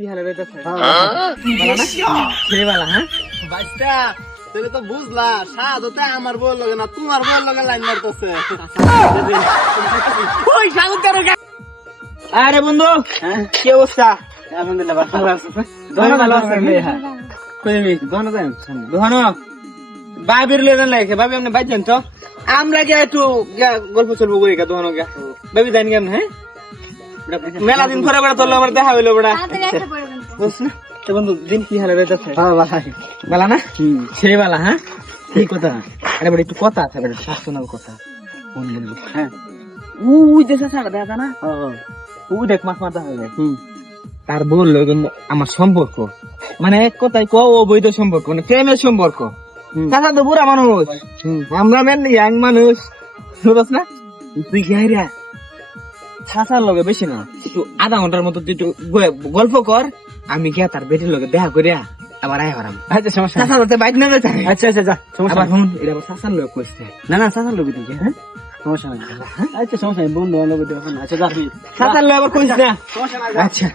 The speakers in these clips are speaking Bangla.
কি হালে বালা বালা হ্যাঁ? বাইস্তা তুমি তো বুঝলা সাদতে আমার বউ লগে না তোমার বউ লগে লাইন মারতেছে। ওই আরে বন্ধু কি অবস্থা? আলহামদুলিল্লাহ ভালো আছে। ভালো আছে হ্যাঁ দোনো দেন বাবির লেজন লাগে ভাবি আপনি বাইছেন তো? আমরা গিয়ে একটু গল্প চলবো করি গা দোহানো গিয়া। ভাবি জানি কেমন হ্যাঁ? মেলা দিন পরে বেড়া তোর আবার দেখা হইল বেড়া। তো। বন্ধু দিন কি হালে হ্যাঁ ভাই বালা না? সেই বালা হ্যাঁ? কি কথা। আরে বড় একটু কথা আছে বড় পার্সোনাল কথা। হ্যাঁ। উই দেশে ছাড়া দেখা না? উই দেখ মাছ মাথা হবে তার বলল আমার সম্পর্ক। মানে এক কথায় ক অবৈধ সম্পর্ক মানে প্রেমের সম্পর্ক। তারা তো বুড়া মানুষ। আমরা মেন ইয়াং মানুষ। বুঝছ না? তুই গাইরা ছাসার লগে বেশি না। একটু আধা ঘণ্টার মতো তুই একটু গল্প কর আমি গিয়া তার বেটির লগে দেখা করিয়া আবার আয় হারাম আচ্ছা সমস্যা বাইক নেবে আচ্ছা আচ্ছা যা সমস্যা আবার শুন এটা আবার লোক কইছে। না না লোক দিকে হ্যাঁ? সমস্যা নাই। আচ্ছা সমস্যা নাই বন্ধু লোক দিকে আচ্ছা যা চাচার লোক আবার কইছে। না সমস্যা নাই আচ্ছা।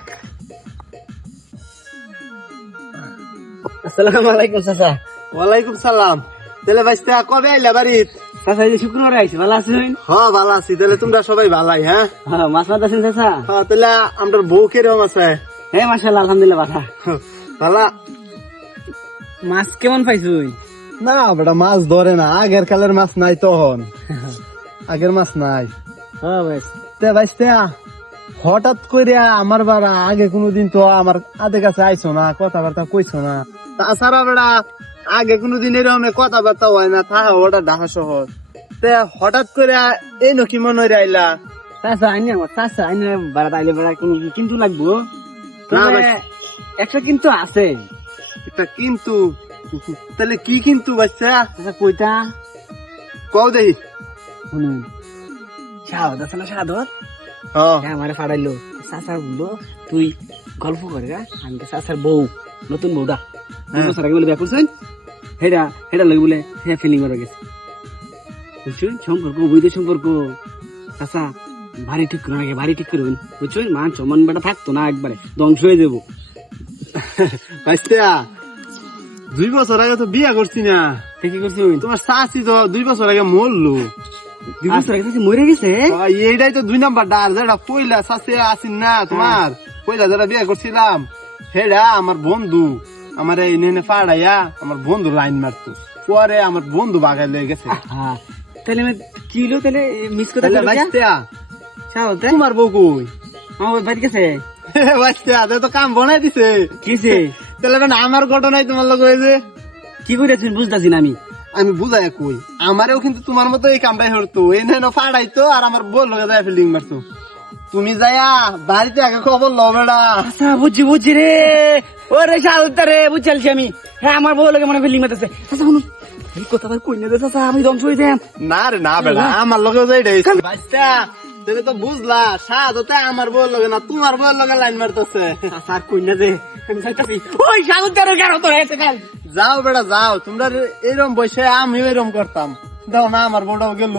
আসসালামু আলাইকুম চাচা। ওয়ালাইকুম সালাম। তাহলে বাইস্তা কবে আইলা বাড়িত? চাচা এই যে আইছি ভালো আছেন? হ্যাঁ ভালো আছি। তাহলে তোমরা সবাই ভালাই হ্যাঁ? হ্যাঁ মাছ মাছ আছেন চাচা? হ্যাঁ তাহলে আমরা বউ কীরকম আছে? হ্যাঁ মাশাআল্লাহ আলহামদুলিল্লাহ ভালো। ভালা? মাছ কেমন পাইছুই না বেটা মাছ ধরে না। আগের কালের মাছ নাই তখন। আগের মাছ নাই। হ্যাঁ ভাই। তে বাইস্তা হঠাৎ কইরা আমার বারা আগে কোনোদিন তো আমার আদের কাছে আইছো না কথাবার্তা কইছো না। তাছাড়া বেড়া আগে কোনোদিন এরকম কথাবার্তা হয় না থা ওটা ঢাকা শহর তে হঠাৎ করে এই নকি মনে হইরা আইলা চাচা আইনে আমার চাচা আইনে বাড়া আইলে বাড়া কিনি- কিন্তু লাগবো। একটা কিন্তু আছে। এটা কিন্তু? তাহলে কি কিন্তু বাচ্চা? চাচা কইতা? কও দেই। শুনুন শাহাদ আছে না শাহাদ হ্যাঁ হ্যাঁ আমার ফাড়াইলো। চাচা বলল তুই গল্প করে গা। আমি তো বউ নতুন বউটা হ্যাঁ। বছর আগে বলে বিয়া করছেন? হেটা হেটা লাগে বলে হ্যাঁ ফিলিং করে গেছে। বুঝছেন? সম্পর্ক বৈধ সম্পর্ক। চাচা বাড়ি ঠিক করুন আগে বাড়ি ঠিক করবেন। বুঝছেন? মান চমান বেটা থাকতো না একবারে ধ্বংস হয়ে যাব। বাচ্চা দুই বছর আগে তো বিয়া করছি না। ঠিকই করছেন তোমার শাশি তো দুই বছর আগে মরলো। দুই বছর আগে মরে গেছে? এইটাই তো দুই নাম্বার ডাল। যেটা পয়লা শাশি আসিন না তোমার। পয়লা যেটা বিয়ে করছিলাম সেটা আমার বন্ধু। আমার এই নেনে পাড়াইয়া আমার বন্ধু লাইন মারতো পরে আমার বন্ধু বাগায় লেগে গেছে। তাহলে আমি কি হলো তাহলে মিস তাহলে শাহাদ তোমার বউ কই? আমার গেছে। তো তো কাম বনাই দিছে। কিসে তাহলে মানে আমার ঘটনাই তোমার লোক হয়েছে। কি করেছেন বুঝতেছি না আমি। আমি বুঝাই কই। আমারও কিন্তু তোমার মতো এই কামটাই হতো এই নেন ফাড়াইতো আর আমার বল লগে যায় ফিল্ডিং মারতো। তুমি যায়া বাড়িতে আগে খবর লো বেড়া। আচ্ছা বুঝছি বুঝছি রে। ওরে শালতা রে বুঝছি আমি। হ্যাঁ আমার বউ লোকে মনে আচ্ছা শুনুন। এই কথা কই না রে চাচা? আমি ধ্বংস হয়ে যাম না রে না বেড়া আমার লগে যাই রে বাচ্চা। তুমি তো বুঝলা সাদতে আমার বউ লগে না তোমার বউ লগে লাইন মারতেছে। চাচা আর কই না রে আমি যাইতাছি। ওই শালতা রে কেন তোর এসে কাল। যাও বেড়া যাও। তোমরা এরকম বসে আমি এরকম করতাম। দাও না আমার বউটাও গেল।